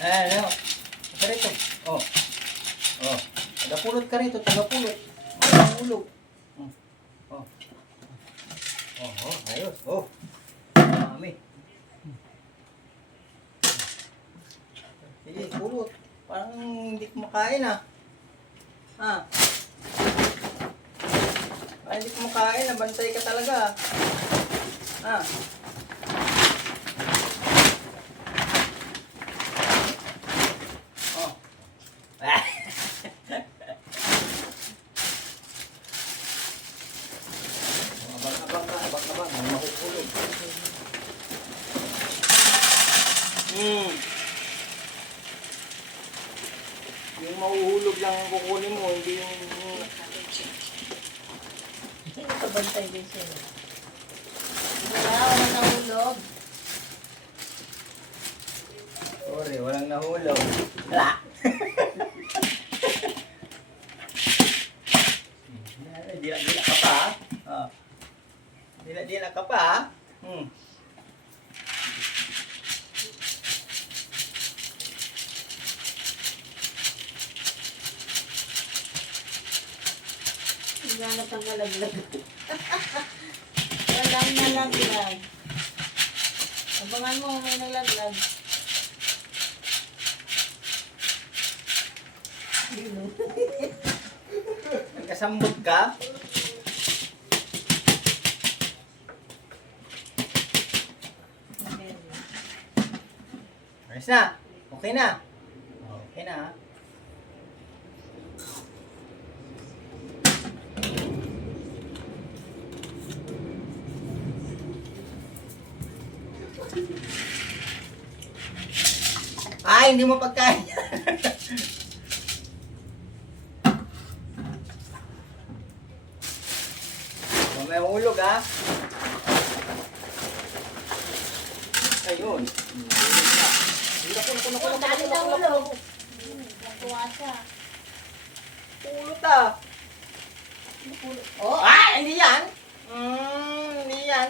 Ayan, ano. Ito rito. Oh. Oh. Tagapulot ka rito, tagapulot. Ang ulog. Oh. Oh, ayos. Oh. Dami. Sige, pulot. Parang hindi kumakain ah. Ah. Parang hindi kumakain, nabantay ka talaga. Ah. Oh. Abang-abang, ang mahuhulog. Yung mahuhulog lang ang kukunin mo, hindi yung... Pabantay din siya. Walang nahulog. Sorry, walang nahulog. Wala! Dila-dila ka pa, ha? Oh. Dila-dila ka pa, ha? Hinahanap ang nalaglag. Walang nalaglag. Abangan mo, may nalaglag. Nagkasambot ka? Ayos na. Okay na. Okay na, ha? Ay, hindi mo pagkain. May hulog, ha? Ayun. Ang dali na hulog. Nakuha siya. Pulot, ah. Oh! Ah, hindi yan. Hindi yan.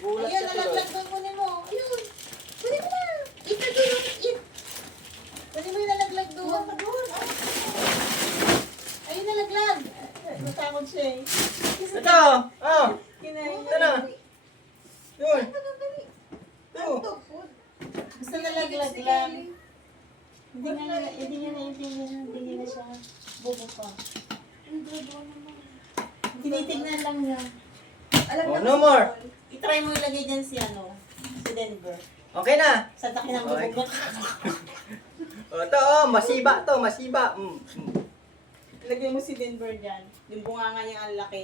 Gulat Ayun, ka tuloy. nalaglag doon. Kunin mo. Ayun. Kunin mo na. Eat na doon. Eat. Kunin mo yung nalaglag doon. Ayun, nalaglag. Natakot siya eh. Ito. Oh. Kinain Ito na. Yun. Ito. Basta nalaglag lang. Hindi niya naiintindihan. Hindi na siya. Bobo pa. Tinitignan lang niya. Oh, no more. I-try mo ilagay dyan si si Denver. Okay na. Sa takin ng Okay. bubog. Oh, ito, oh. Masiba to. Masiba. Ilagay mo si Denver dyan. Yung bunganga niya ang laki.